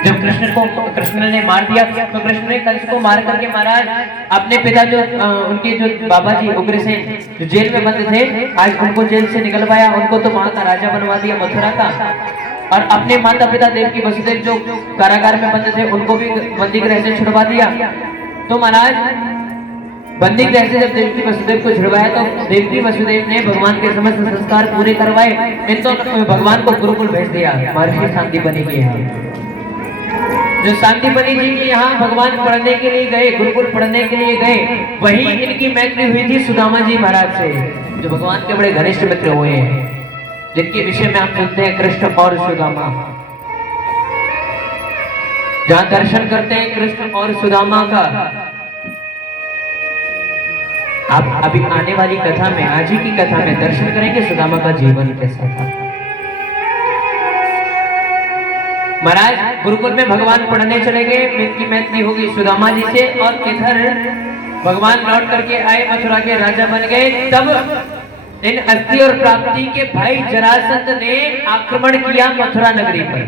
जब कृष्ण ने मार दिया तो कृष्ण ने कंस को मार करके महाराज अपने पिता जो उनके जो बाबा जी उग्रसेन जो जेल में बंद थे, आज उनको जेल से निकलवाया, उनको तो वहां का राजा बनवा दिया मथुरा का। और अपने माता पिता देवकी वसुदेव जो कारागार में बंद थे उनको भी बंदी गृह से छुड़वा दिया। तो महाराज बंदी गृह से जब देवकी वसुदेव को छुड़वाया तो देवकी वसुदेव ने भगवान के समस्त संस्कार पूरे करवाए, इन तो भगवान को गुरुकुल भेज दिया महर्षि सांदीपनि के यहाँ। जो सांदीपनि जी के यहाँ भगवान पढ़ने के लिए गए, गुरुकुल पढ़ने के लिए गए, वही इनकी मैत्री हुई थी सुदामा जी महाराज से, जो भगवान के बड़े घनिष्ठ मित्र हुए हैं, जिनके विषय में हम सुनते हैं कृष्ण और सुदामा। जहां दर्शन करते हैं कृष्ण और सुदामा का, आप अभी आने वाली कथा में, आज ही की कथा में दर्शन करेंगे सुदामा का जीवन कैसा था। महाराज गुरुकुल में भगवान पढ़ने चले गए, इनकी मैत्री होगी सुदामा जी से, और इधर भगवान लौट करके आए, मथुरा के राजा बन गए। तब इन अस्थि और प्राप्ति के भाई जरासंध ने आक्रमण किया मथुरा नगरी पर,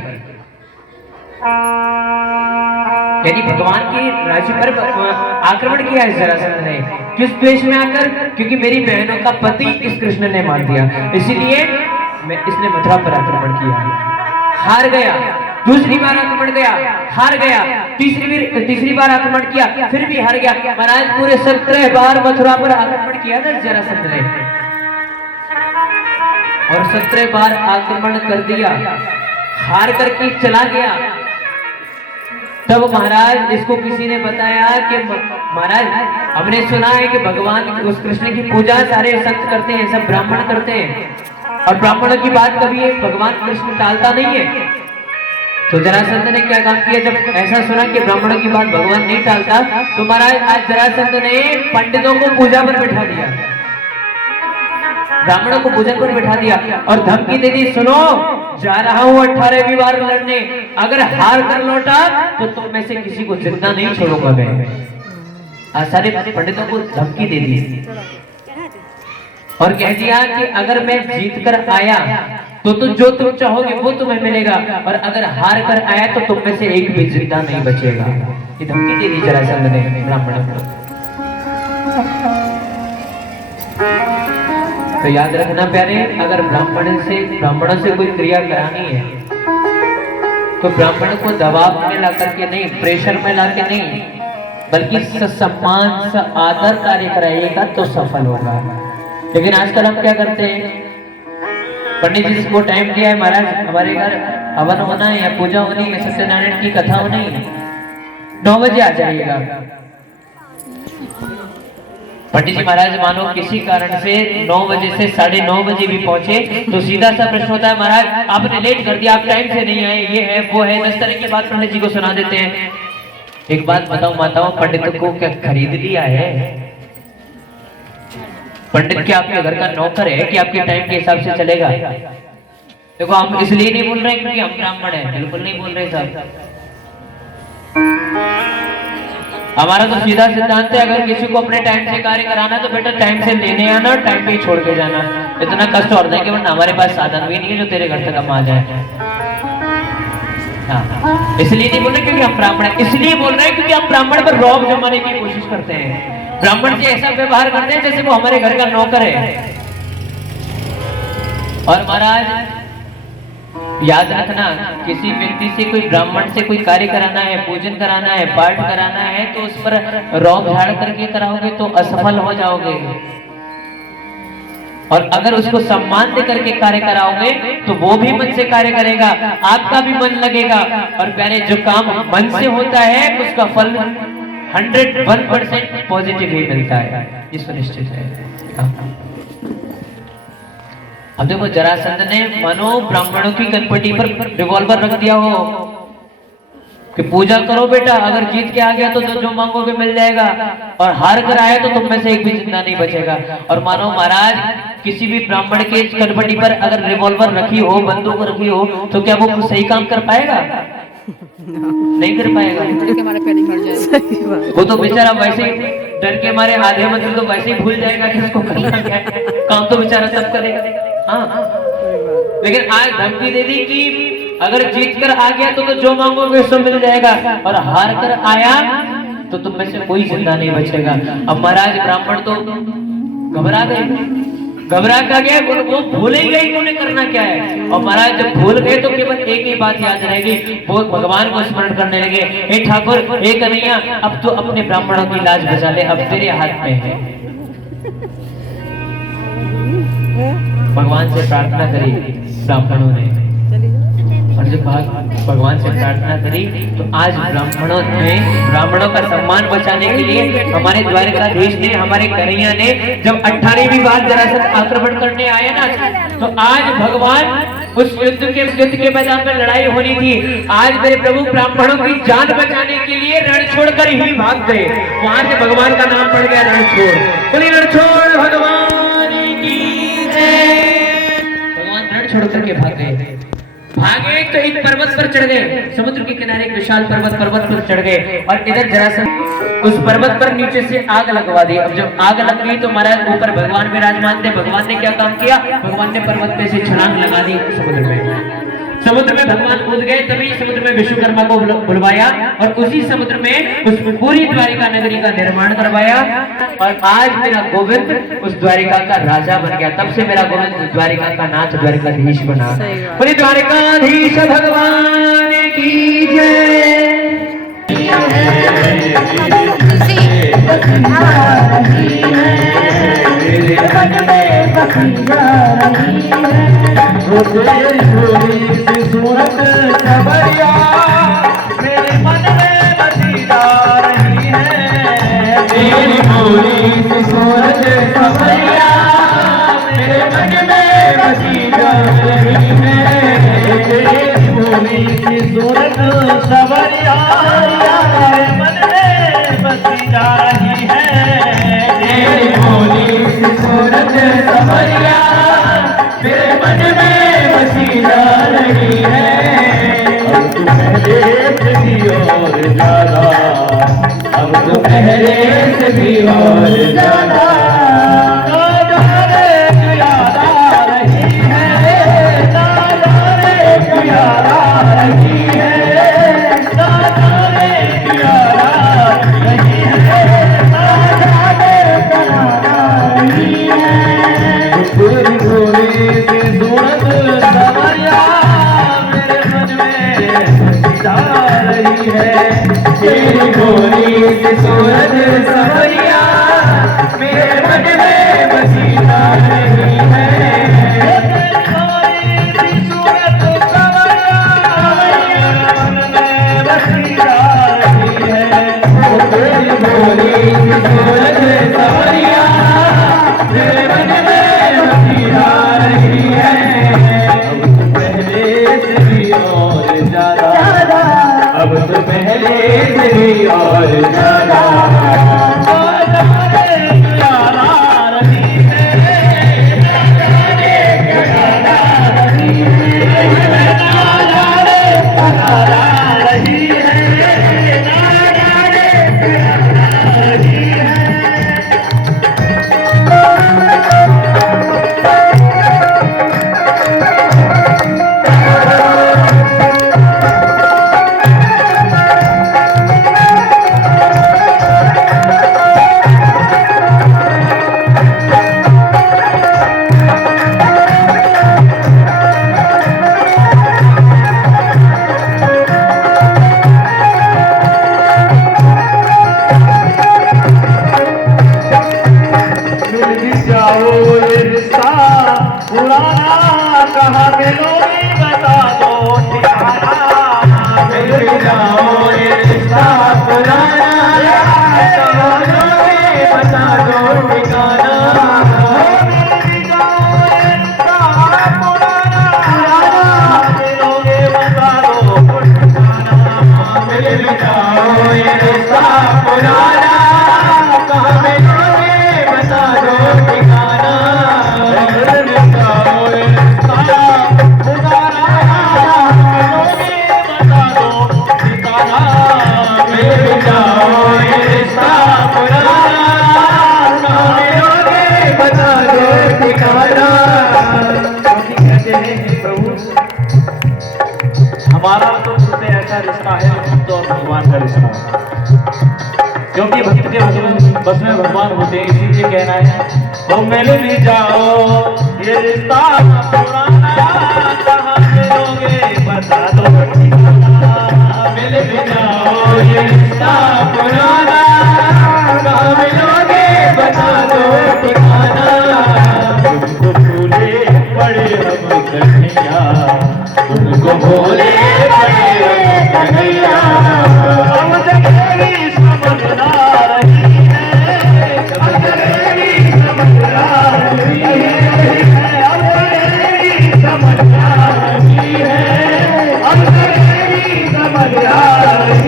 यानी भगवान की राज्य पर आक्रमण किया है जरासंध ने। किस द्वेष में आकर? क्योंकि मेरी बहनों का पति इस कृष्ण ने मार दिया, इसीलिए इसने मथुरा पर आक्रमण किया, हार गया। दूसरी बार आक्रमण गया, हार गया। तीसरी बार आक्रमण किया, फिर भी हार गया। महाराज पूरे 17 बार मथुरा पर आक्रमण किया था जरासंध ने, और 17 बार आक्रमण कर दिया, हार करके चला गया। तब महाराज इसको किसी ने बताया कि महाराज हमने सुना है कि भगवान उस कृष्ण की पूजा सारे संत करते हैं, सब ब्राह्मण करते हैं, और ब्राह्मणों की बात कभी भगवान कृष्ण टालता नहीं है। तो जरासंध ने क्या काम किया, जब ऐसा सुना कि ब्राह्मणों की बात भगवान नहीं टालता, तो महाराज आज जरासंध ने पंडितों को पूजा पर बैठा दिया, ब्राह्मणों को पूजन पर बैठा दिया, और धमकी दे दी, सुनो जा रहा हूं 18वीं बार लड़ने, अगर हार कर लौटा तो तुम में से किसी को जिंदा नहीं छोड़ूंगा मैं। सारे पंडितों को धमकी दे दी और कह दिया कि अगर मैं जीत कर आया तो जो तुम चाहोगे वो तुम्हें मिलेगा, और अगर हार कर आया तो तुम में से एक भी जिंदा नहीं बचेगा। ये धमकी दे दी जरासंध ने ब्राह्मणों को। तो याद रखना प्यारे, अगर ब्राह्मणों से कोई क्रिया करानी है तो ब्राह्मण को दबाव में ला करके नहीं, प्रेशर में ला के नहीं, बल्कि सम्मान आदर कार्य कराइएगा तो सफल होगा। लेकिन आजकल हम क्या करते हैं, पंडित जी को टाइम दिया है, महाराज हमारे घर हवन होना है या पूजा होनी है, सत्यनारायण की कथा होनी है, 9 बजे आ जाइएगा। पंडित जी महाराज मानो किसी कारण से 9 बजे से 9:30 बजे भी पहुंचे तो सीधा सा प्रश्न होता है, महाराज आपने लेट कर दिया, आप टाइम से नहीं आए, ये है वो है, 10 तरह की बात पंडित जी को सुना देते हैं। एक बात बताओ माताओं, पंडित को क्या खरीद लिया है? पंडित क्या आपके घर का नौकर है कि आपके टाइम के हिसाब से चलेगा? देखो हम इसलिए नहीं बोल रहे क्योंकि हम ब्राह्मण हैं, बिल्कुल नहीं बोल रहे साहब। हमारा तो सीधा सिद्धांत है, अगर किसी को अपने टाइम से कार्य कराना तो बेटा टाइम से लेने आना और टाइम पे ही छोड़ के जाना। इतना कष्ट और नहीं कि वरना हमारे पास साधन भी नहीं है जो तेरे घर तक हम आ जाए। हाँ, इसलिए नहीं बोल रहे क्योंकि हम ब्राह्मण हैं, इसलिए बोल रहे हैं क्योंकि हम ब्राह्मण पर रौब जमाने की कोशिश करते हैं, ब्राह्मण से ऐसा व्यवहार करते हैं जैसे वो हमारे घर का नौकर है। और महाराज याद रखना, किसी व्यक्ति से, कोई ब्राह्मण से कोई कार्य कराना है, पूजन कराना है, पाठ कराना है, तो उस पर रौब झाड़ करके कराओगे तो असफल हो जाओगे, और अगर उसको सम्मान दे करके कार्य कराओगे तो वो भी मन से कार्य करेगा, आपका भी मन लगेगा। और प्यारे जो काम मन से होता है उसका फल 101% पॉजिटिव ही मिलता है, ये सुनिश्चित है। अब देखो जरासंध ने मानो ब्राह्मणों की कनपटी पर रिवॉल्वर रख दिया हो कि पूजा करो बेटा, अगर जीत के आ गया तो जो मांगोगे मिल जाएगा, और हार कर आया तो तुम में से एक भी जिंदा नहीं बचेगा। और मानो महाराज किसी भी ब्राह्मण के कनपटी पर अगर रिवॉल्वर रखी हो, बंदूक रखी हो, तो क्या वो सही काम कर पाएगा? नहीं कर पाएगा। वो तो बेचारा वैसे ही डर के हमारे आधे मंत्र तो वैसे ही भूल जाएगा कि उसको करना क्या है, काम तो बेचारा सब करेगा। हाँ, लेकिन आज धमकी दे दी कि अगर जीत कर आ गया तो जो मांगोगे सो मिल जाएगा, और हार कर आया तो तुम में से कोई जिंदा नहीं बचेगा। अब महाराज ब्राह्मण तो घबरा गए, घबरा का गया, वो भूल ही गए उन्हें करना क्या है। और महाराज जब भूल गए तो केवल एक ही बात याद रहेगी, वो भगवान को स्मरण करने लगे, हे ठाकुर, हे कन्हैया, अब तो अपने ब्राह्मणों की लाज बचा ले, अब तेरे हाथ में है। भगवान से प्रार्थना करी ब्राह्मणों ने, और जब भगवान से प्रार्थना करी तो आज ब्राह्मणों का सम्मान बचाने के लिए हमारे द्वारकाधीश ने, हमारे कन्हैया ने, जब 18वीं बार जरासंध आक्रमण करने आए ना, तो आज भगवान उस युद्ध के मैदान में लड़ाई होनी थी, आज मेरे प्रभु ब्राह्मणों की जान बचाने के लिए रण छोड़कर ही भाग गए। वहां से भगवान का नाम पड़ गया रणछोड़। बोलिए रणछोड़ भगवान की जय। भगवान रण छोड़ करके भाग गए। भागे तो एक पर्वत पर चढ़ गए, समुद्र के किनारे एक विशाल पर्वत पर चढ़ गए, और इधर जरासंध उस पर्वत पर नीचे से आग लगवा दी। अब जब आग लग गई तो महाराज ऊपर भगवान विराजमान थे। भगवान ने क्या काम किया, भगवान ने पर्वत पे से छलांग लगा दी समुद्र में। समुद्र में भगवान कूद गए, तभी समुद्र में विश्वकर्मा को बुलवाया, और उसी समुद्र में उस पूरी द्वारिका नगरी का निर्माण करवाया, और आज मेरा गोविंद उस द्वारिका का राजा बन गया। तब से मेरा गोविंद द्वारिका का नाथ द्वारिकाधीश बना। बोले द्वारिकाधीश भगवान की जय। सूरत खबरिया मेरे मन में बसी जा रही है, तेरी भोली सी सूरत खबरिया मेरे मन में बसी जा रही है, तेरी भोली सी सूरत खबरिया मेरे मन में बसी जा रही है, तेरी भोली सी सूरत खबरिया मेरे मन में बसी जा रही है। अब तो पहले से भी और ज्यादा याद आ रही है, याद आ रही है, पूरी भोली सी सूरत सवरिया मेरे मन में जा रही है, तेरी भोली सी सूरत सवरिया मेरे मन में बसी जा रही है, तेरी सूरत सवरिया मन में बसी जा रही है, तेरी भोली सी सूरत सवरिया मेरे मन में आ रही है। अब तो पहले से भी और ज्यादा, अब तो पहले से भी और ज्यादा याद आ रही है, याद आ रही रिश्ता है भक्त और भगवान का रिश्ता, क्योंकि भक्त के बस में भगवान होते हैं, इसीलिए कहना है तो मिल भी जाओ ये रिश्ता पुराना, कहाँ मिलोगे बता दो ठिकाना। मिल भी जाओ ये रिश्ता पुराना, कहाँ मिलोगे बता दो ठिकाना। तुमको भूले पड़े हम कन्हैया, तुमको भूले पड़े हम कन्हैया। हम जगेगी समझना रही है, हम जगेगी समझना रही है, हम जगेगी समझना रही है, हम जगेगी समझना रही है।